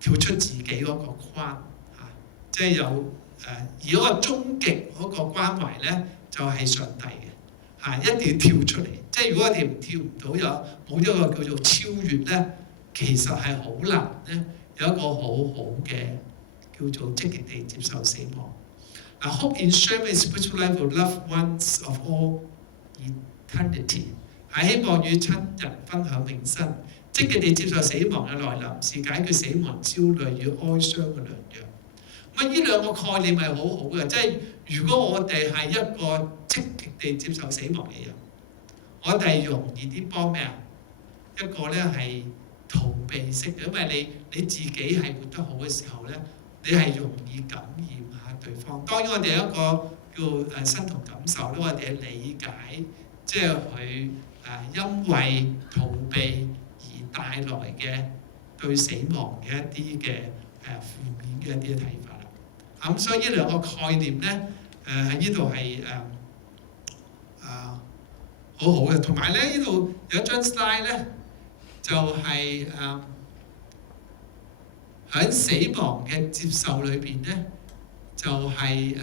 跳出自己嗰個框即係有而嗰個終極嗰個關懷咧，就係上帝嘅一定要跳出嚟。即係如果我哋跳唔到冇一個叫做超越咧，其實係好難咧有一個好好嘅叫做積極地接受死亡。Hope in sharing spiritual life with loved ones of all eternity 係希望與親人分享永生。積極地接受死亡嘅來臨，是解決死亡焦慮與哀傷嘅良藥。咁呢兩個概念係好好嘅，即係如果我哋係一個積極地接受死亡嘅人，我哋容易啲幫咩啊？一個咧係逃避式嘅，因為你自己係活得好嘅時候咧，你係容易感染下對方。當然我哋有一個叫身同感受咧，我哋嘅理解，即係佢因為逃避帶來嘅對死亡嘅一啲嘅負面嘅一啲嘅睇法啦。咁所以呢兩個概念咧，喺呢度係好好嘅。同埋咧，呢度有一張 slide 咧，就係喺死亡嘅接受裏邊咧，就係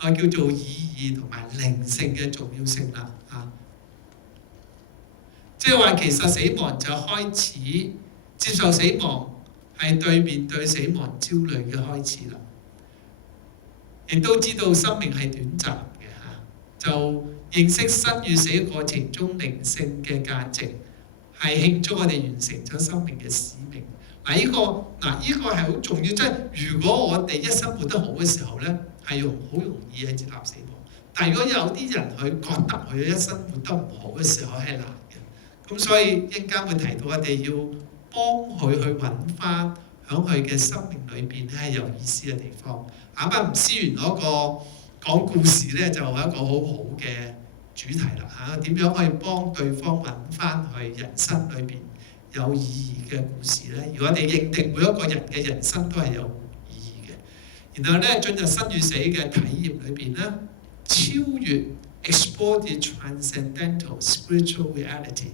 叫做意義同埋靈性嘅重要性啦。即係話其實死亡就開始接受死亡，係面對死亡焦慮嘅開始啦。亦都知道生命係短暫嘅就認識生與死過程中靈性嘅價值，係慶祝我哋完成咗生命嘅使命。呢個係好重要，即係如果我哋一生活得好嘅時候咧，係好容易係接納死亡。但係如果有啲人佢覺得佢一生活得唔好嘅時候係難。咁所以一陣間會提到我哋要幫佢去揾翻喺佢嘅生命裏邊咧係有意思嘅地方。吳思源嗰個講故事咧就係一個好好嘅主題啦點樣可以幫對方揾翻佢人生裏邊有意義嘅故事咧？如果我哋認定每一個人嘅人生都係有意義嘅，然後咧進入生與死嘅體驗裏邊咧，超越 explore the transcendental spiritual reality。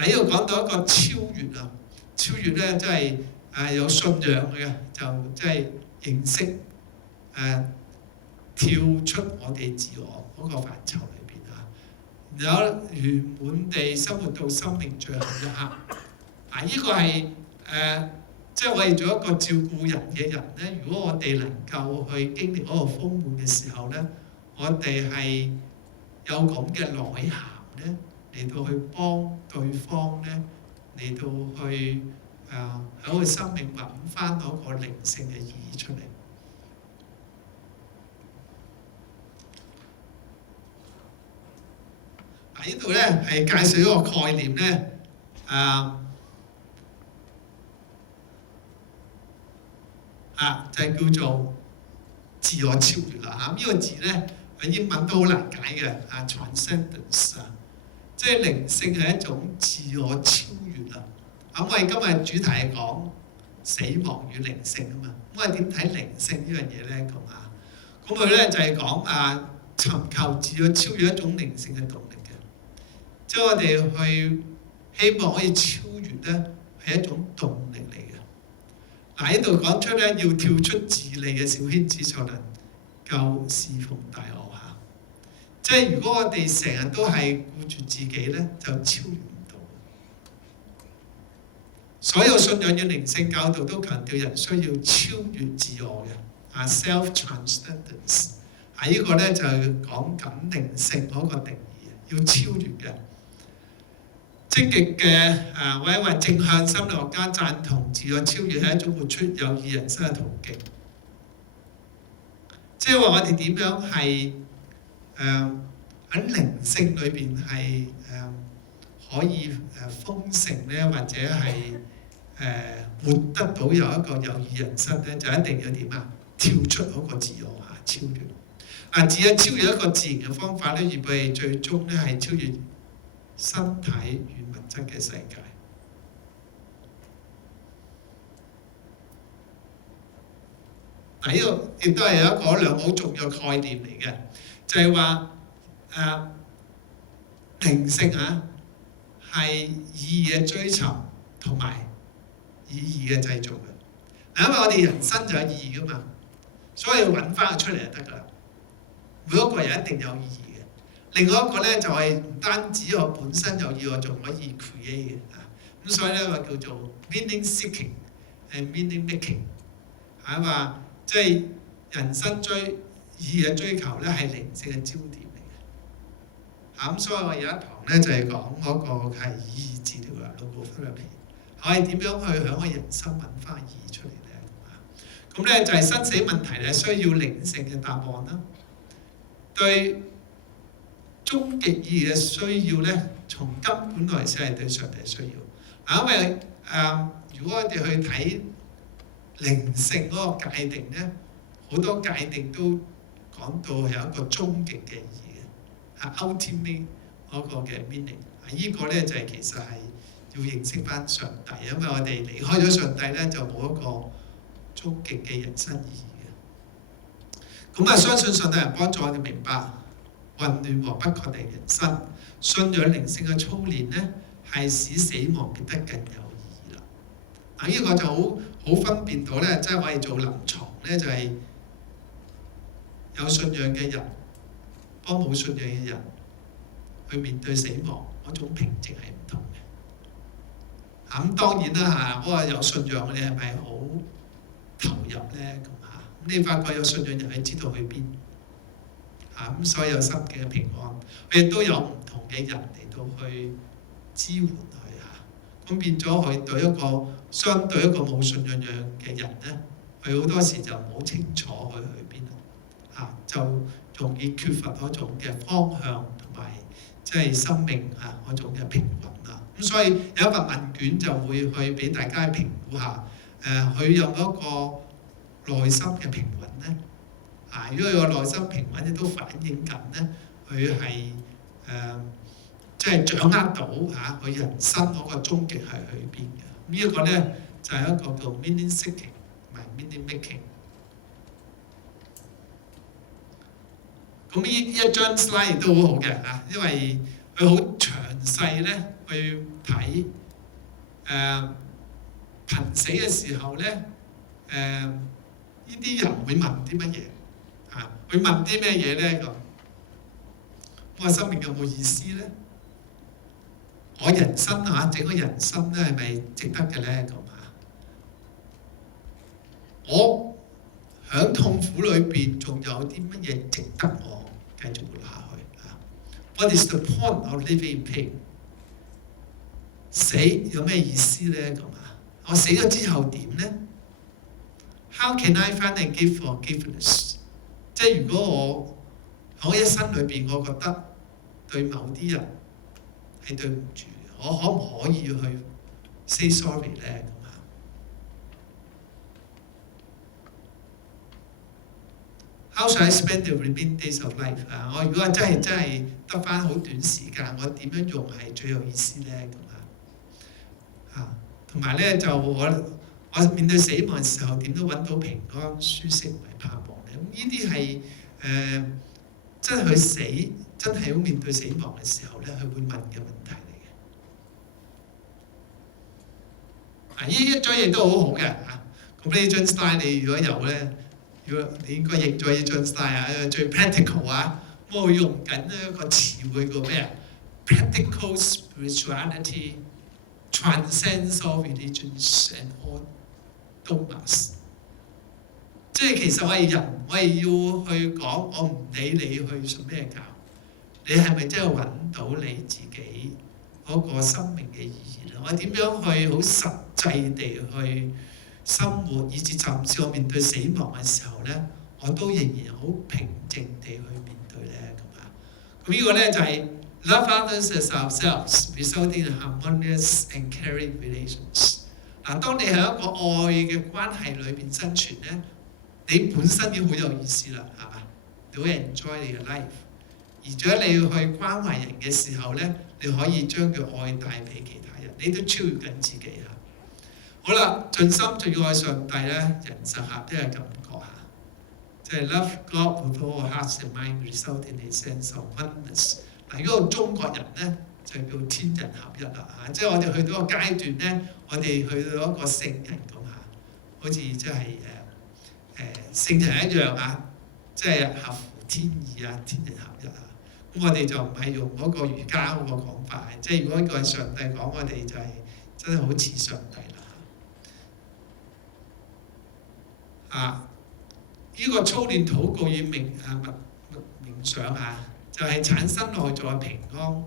呢度講到一個超越超越咧即係有信仰嘅，就即係認識跳出我哋自我嗰個範疇裏邊然後圓滿地生活到生命最後一刻。呢個係即係我哋做一個照顧人嘅人咧，如果我哋能夠去經歷嗰個豐滿嘅時候咧，我哋係有咁嘅內涵咧。嚟到去幫對方咧，嚟到去喺佢生命揾翻嗰個靈性嘅意義出嚟。呢度咧係介紹一個概念咧，就係叫做自我超越啦。呢個字咧喺英文都好難解嘅，transcendence即係靈性係一種自我超越啦。我哋今日主題係講死亡與靈性啊嘛。咁我哋點睇靈性呢樣嘢咧？咁佢咧就係講尋求自我超越一種靈性嘅動力嘅。即係我哋去希望可以超越咧，係一種動力嚟嘅。呢度講出咧要跳出自利嘅小圈子，才能夠侍奉大我。即係如果我哋成日都係顧住自己咧，就超越唔到。所有信仰與靈性教導都強調人需要超越自我嘅self-transcendence。呢個咧就係講緊靈性嗰個定義，要超越嘅。積極嘅或者話正向心理學家贊同自我超越係一種活出有意人生嘅途徑。即係話我哋點樣係喺靈性裏邊係可以豐盛咧，或者係活得到有一個有意人生咧，就一定要點跳出嗰個自我超越。只有超越一個自然嘅方法咧，而係最終咧係超越身體與物質嘅世界。呢個亦都係有一個兩個好重要嘅概念嚟嘅，就係話靈性係意義嘅追尋同埋意義嘅製造嘅。因為我哋人生就有意義噶嘛，所以要揾翻佢出嚟就得噶啦。每一個人一定有意義嘅。另外一個咧就係唔單止我本身有意義，我仲可以 create 嘅啊。咁所以咧我叫做 meaning seeking and meaning making， 係話即係人生意義嘅追求咧係靈性嘅焦點嚟嘅。咁所以我有一堂咧就係講嗰個係意義治療啦 ，logotherapy。我係點樣去喺我人生揾翻意義出嚟咧？咁咧就係生死問題咧，需要靈性嘅答案啦。對終極意義嘅需要咧，從根本來先係對上帝嘅需要。因為如果我哋去睇靈性嗰個界定咧，好多界定都講到係有一個終極嘅意義嘅，係 ultimate 嗰個嘅 meaning。呢個咧就係其實係要認識翻上帝，因為我哋離開咗上帝咧，就冇一個終極嘅人生意義嘅。咁相信上帝人幫助我哋明白混亂和不確定人生，信仰靈性嘅操練咧，係使死亡變得更有意義啦。呢個就好分辨到咧，即係我哋做臨床咧，就係有信仰嘅人幫冇信仰嘅人去面對死亡嗰種平靜係唔同嘅。咁當然啦我話有信仰你係咪好投入咧？咁你發覺有信仰人係知道去邊咁所以有心境嘅平安，佢亦都有唔同嘅人嚟到去支援佢咁變咗佢對一個相對一個冇信仰嘅人咧，佢好多時就唔好清楚佢去邊就容易缺乏嗰種嘅方向同埋即係生命嗰種嘅平穩啦。咁所以有一份問卷就會去俾大家評估下，佢有冇一個內心嘅平穩咧？如果佢個內心平穩，亦都反映緊咧，佢係即係掌握到佢人生嗰個終極係去邊嘅。呢一個咧就係一個叫 meaning seeking 同埋 meaning making。咁呢一張 slide 亦都好好嘅因為佢好詳細咧去睇瀕死嘅時候咧呢啲人會問啲乜嘢會問啲咩嘢咧？咁我生命有冇意思咧？我人生整個人生咧係咪值得嘅咧？咁我喺痛苦裏邊仲有啲乜嘢值得我繼續活下去？What is the point of living in pain？ 死有咩意思咧？咁我死咗之後點咧 ？How can I find and give forgiveness？ 即係如果我喺一生裏邊，我覺得對某啲人係對唔住，我可唔可以去 say sorry 咧？How should I spend the remaining days of life？ 我如果真係得翻好短時間，我點樣用係最有意思咧？同埋咧就我面對死亡嘅時候，點都揾到平安、舒適同埋盼望咧。咁呢啲係真係佢死，真係要面對死亡嘅時候咧，佢會問嘅問題嚟嘅。呢一張嘢都好好嘅咁呢張 slide 你如果有咧，你應該認咗呢張 slide 最 practical 咁我用緊一個詞彙叫咩？Practical spirituality transcends all religions and all dogmas。即係其實我係人，我係要去講，我唔理你去信咩教，你係咪真係揾到你自己嗰個生命嘅意義咧？我點樣去好實際地去生活，以至甚至我面對死亡嘅時候咧，我都仍然好平靜地去面對咧咁呢個咧就係 love others as ourselves, resulting in harmonious and caring relations。當你喺一個愛嘅關係裏邊生存咧，你本身已經好有意思啦，係嘛？你會 enjoy 你嘅 life， 而且你要去關懷人嘅時候咧，你可以將佢愛帶俾其他人，你都超越緊自己好啦，盡心盡愛上帝咧，人實合都係感覺即係 love God with all hearts and mind, resulting in a sense of oneness。如果中國人咧就叫天人合一啦即係我哋去到個階段咧，我哋去到一個聖人咁好似即係聖人一樣啊，即係合乎天意啊，天人合一啊。咁我哋就唔係用嗰個儒家嗰個講法，即係如果呢個係上帝講，我哋就係真係好似上帝啦。啊！呢個操練禱告與冥想啊，就係產生內在平安、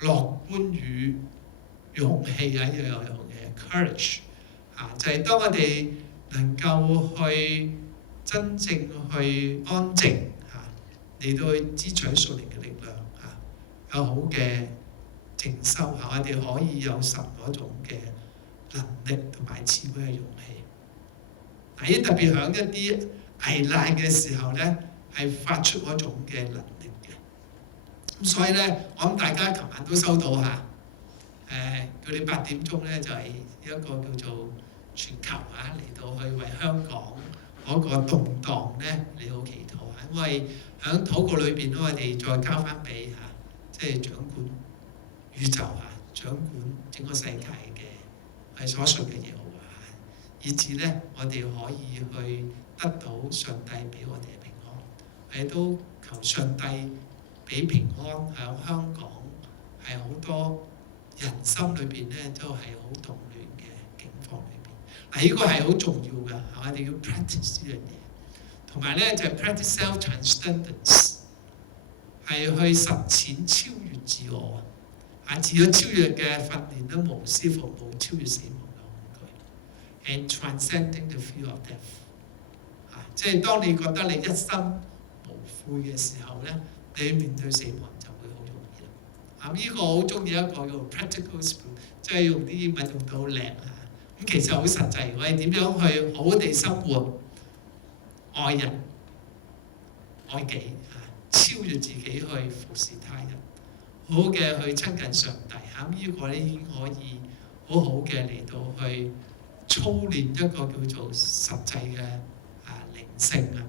樂觀與勇氣啊，要有勇氣 courage 啊，就係當我哋能夠去真正去安靜啊，嚟到去支取屬靈嘅力量啊，有好嘅靜修啊，我哋可以有神嗰種嘅能力同埋賜俾嘅勇氣。嗱，特別響一啲危難嘅時候咧，係發出嗰種嘅能力嘅。咁所以咧，我諗大家琴晚都收到嚇，佢哋8點鐘咧就係一個叫做全球啊，嚟到去為香港嗰個動盪咧嚟到祈禱啊。因為喺禱告裏邊咧，我哋再交翻俾即係掌管宇宙啊，掌管整個世界嘅所信嘅耶和華，以至咧我哋可以去得到上帝俾我哋嘅平安。我哋都求上帝俾平安喺香港，係好多人心裏邊咧都係好動亂嘅境況裏邊。嗱，呢個係好重要嘅，我哋要 practice 呢樣嘢。同埋咧就係 practice self-transcendence， 係去實踐超越自我啊！自我超越嘅訓練都無私服務，超越死亡嘅恐懼 ，and transcending the fear of death。即係當你覺得你一生無悔嘅時候咧，你面對死亡就會好容易啦。呢個我好中意一個叫 practical spirit， 即係用啲英文用到好靚啊。咁其實好實際，我哋點樣去好地生活、愛人、愛己超越自己去服侍他人，好好嘅去親近上帝。呢個咧已經可以好好嘅嚟到去操練一個叫做實際嘅靈性啊！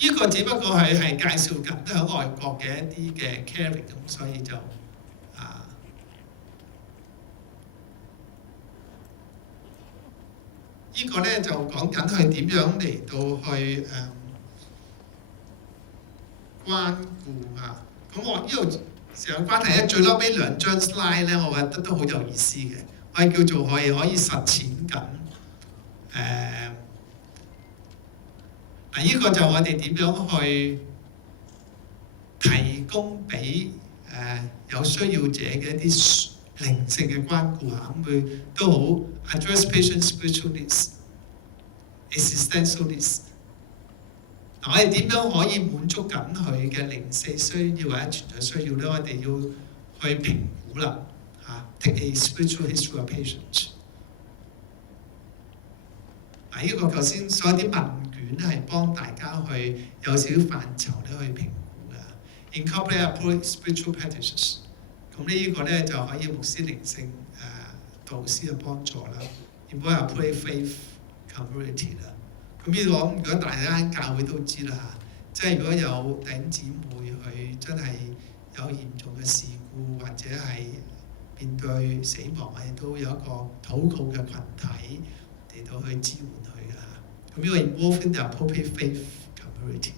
呢個只不過係介紹緊喺外國嘅一啲嘅 caring， 咁所以就呢個咧就講緊佢點樣嚟到去關顧啊！咁我呢度成個關係咧，最嬲尾2張 slide 咧，我覺得都好有意思嘅。我係叫做可以實踐緊呢個就我哋點樣去提供俾有需要者嘅一啲靈性嘅關顧嚇，咁佢都好 address patient spiritual needs、existential needs。嗱，我哋點樣可以滿足緊佢嘅靈性需要或者存在需要咧？我哋要去評估啦，take a spiritual history of patients。呢個頭先所有啲問卷咧係幫大家去有少少範疇咧去評估嘅。Incorporate appropriate spiritual practices。咁呢個咧就可以牧師靈性導師嘅幫助啦。Incorporate appropriate faith community 啦。咁呢度如果大家教會都知啦嚇，即係如果有弟兄姊妹佢真係有嚴重嘅事故或者係面對死亡，我哋都有一個禱告嘅群體嚟到去支援佢嘅嚇。咁呢個 involve in the appropriate faith community。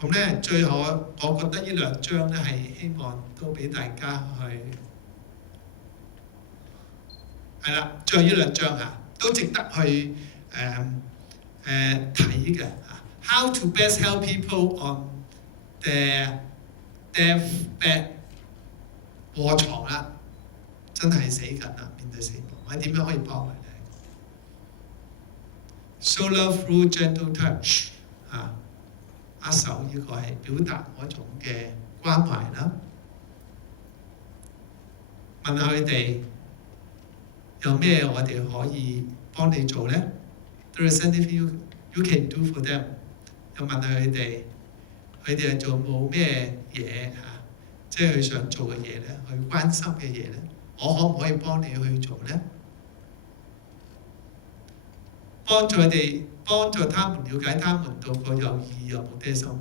咁咧最後我覺得呢2章咧係希望都俾大家去。係啦，最後呢2章都值得去睇嘅。How to best help people on their deathbed， 臥床啦，真係死緊啦，面對死亡，我哋點樣可以幫佢哋 ？Show love through gentle touch， 握手呢個係表達嗰種嘅關懷啦。問下佢哋。有咩我哋可以幫你做咧 ？There is anything you can do for them。又問下佢哋，佢哋做冇咩嘢即係佢想做嘅嘢咧，佢關心嘅嘢咧，我可唔可以幫你去做咧？幫助他們了解他們度過有意義有目的嘅生活。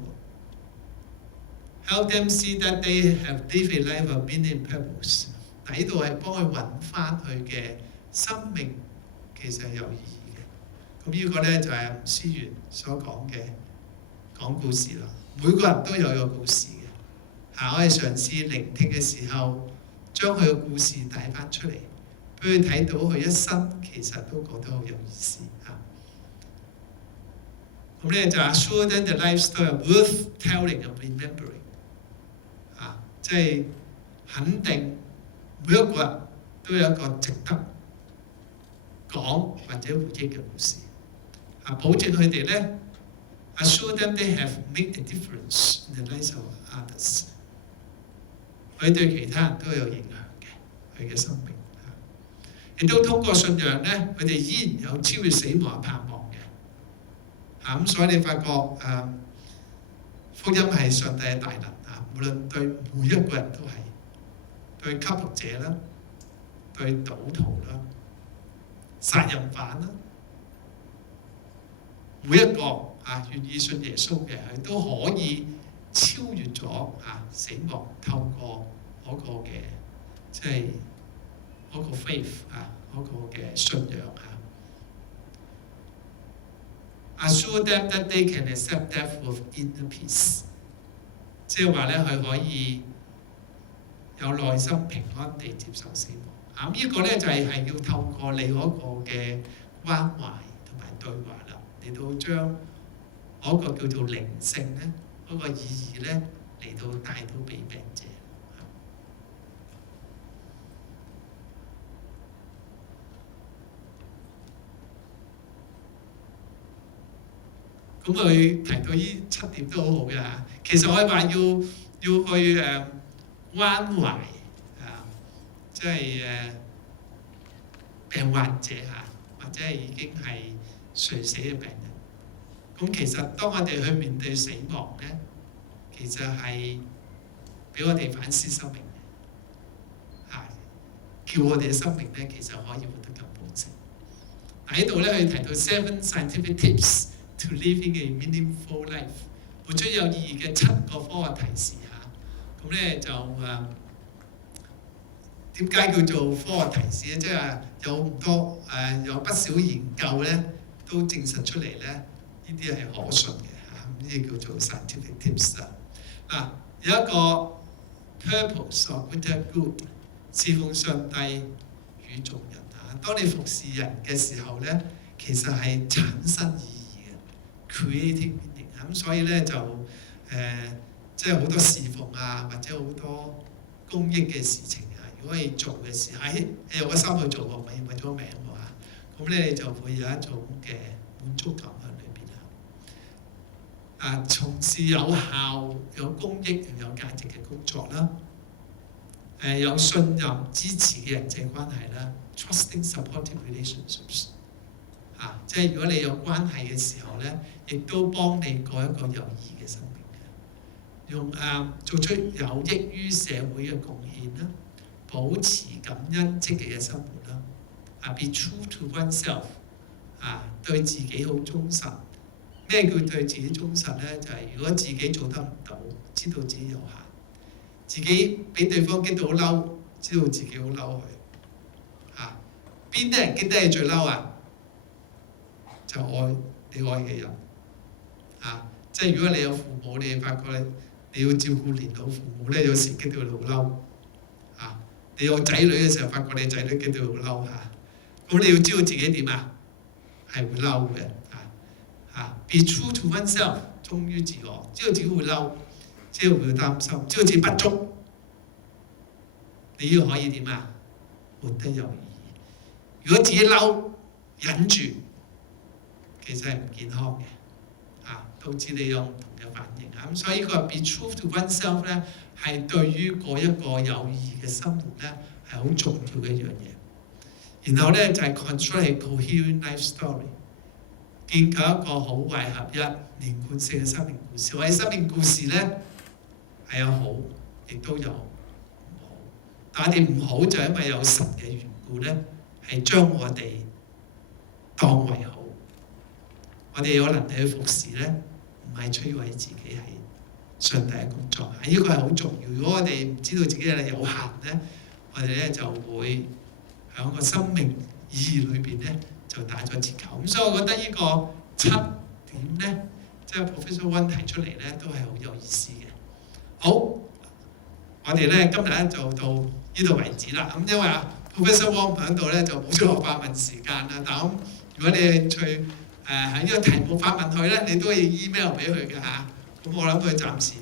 Help them see that they have lived a life of meaning and purpose。喺度係幫佢揾翻佢嘅生命其實係有意義嘅。咁呢個咧就係吳思源所講嘅講故事啦。每個人都有個故事嘅。我哋嘗試聆聽嘅時候，將佢嘅故事帶翻出嚟，俾佢睇到佢一生其實都覺得好有意思嚇。咁咧就 assure them the life story worth telling and remembering。即係肯定每一個人都有一個值得講或者回憶嘅故事。保證佢哋咧 assure them they have made a difference in the lives of others。佢對其他人都有影響嘅，佢嘅生命。亦都通過信仰咧，佢哋依然有超越死亡嘅盼望嘅。咁所以你發覺福音係上帝嘅大能。無論對每一個人都係，對吸毒者啦，對賭徒啦、殺人犯啦，每一個願意信耶穌嘅，佢都可以超越咗死亡，透過嗰個嘅即係嗰個 faith 嗰個嘅信仰Assure them that they can accept death with inner peace。即係話咧，佢可以有內心平安地接受死亡。呢個咧就係要透過你嗰個嘅關懷同埋對話啦，嚟到將嗰個叫做靈性咧嗰個意義咧嚟到帶到俾病者。咁佢提到呢7點都好好嘅。其實我係話要去關懷即係病患者或者係已經係垂死嘅病人。咁其實當我哋去面對死亡咧，其實係俾我哋反思生命叫我哋嘅生命咧其實可以活得更豐盛。喺度咧佢提到 7 scientific tips to living a meaningful life， 活出有意義嘅7個科學提示咁咧就點解叫做科學提示咧？即係有唔多有不少研究咧都證實出嚟咧，呢啲係可信嘅呢啲叫做 scientific tips 有一個 purpose of greater good， 侍奉上帝與眾人當你服侍人嘅時候咧，其實係產生意義嘅 creating meaning。所以咧就即係好多侍奉或者好多公益嘅事情如果你做嘅時候有個心去做喎，唔係為咗名喎咁咧你就會有一種嘅滿足感喺裏邊從事有效、有公益又有價值嘅工作啦，有信任、支持嘅人際關係啦 ，trusting supportive relationships。即係如果你有關係嘅時候咧，亦都幫你過一個有意義嘅生命嘅，用做出有益於社會嘅貢獻啦，保持感恩積極嘅生活啦，be true to oneself， 對自己好忠實。咩叫對自己忠實咧？就係如果自己做得唔到，知道自己有限，自己俾對方激到好嬲，知道自己好嬲佢。邊啲人激得你最嬲就愛你愛嘅人即係如果你有父母，你發覺你要照顧年老父母咧，有時激到佢好嬲你有仔女嘅時候，發覺你仔女激到佢好嬲咁你要知道自己點係會嬲嘅be true to oneself， 忠於自我，知道自己會嬲，知道會擔心，知道自己不足，你要可以點活得有意義。如果自己嬲忍住，其實係唔健康嘅導致你有唔同嘅反應咁所以呢個 be true to oneself 咧，係對於過一個有意義嘅生活咧係好重要嘅一樣嘢。然後咧就係 construct a coherent life story， 建構一個好壞合一、連貫性嘅生命故事。我哋生命故事咧係有好，亦都有唔好。但係唔好就因為有神嘅緣故咧，係將我哋當為好，我哋有能力去服侍咧，唔係摧毀自己，係上帝嘅工作。呢個係好重要。如果我哋唔知道自己嘅有限咧，我哋咧就會喺個生命意義裏邊咧就打咗折扣。咁所以我覺得呢個7點咧，即係 Professor One 提出嚟咧，都係好有意思嘅。好，我哋咧今日咧就到呢度為止啦。咁因為Professor One 喺度咧，就冇咗個發問時間啦。但係如果你興趣喺呢個題目發問佢咧，你都可以 email 俾佢嘅嚇。咁我諗佢暫時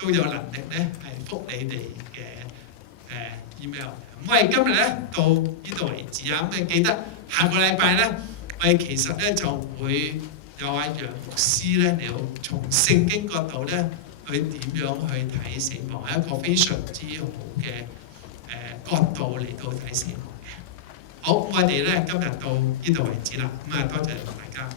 都有能力咧係覆你哋嘅email。咁我哋今日咧到呢度為止啊。咁你記得下個禮拜咧，我哋其實咧就會有阿楊牧師咧嚟到從聖經角度咧去點樣去睇死亡，係一個非常之好嘅角度嚟到睇死亡嘅。好，我哋咧今日到呢度為止啦。咁多謝大家。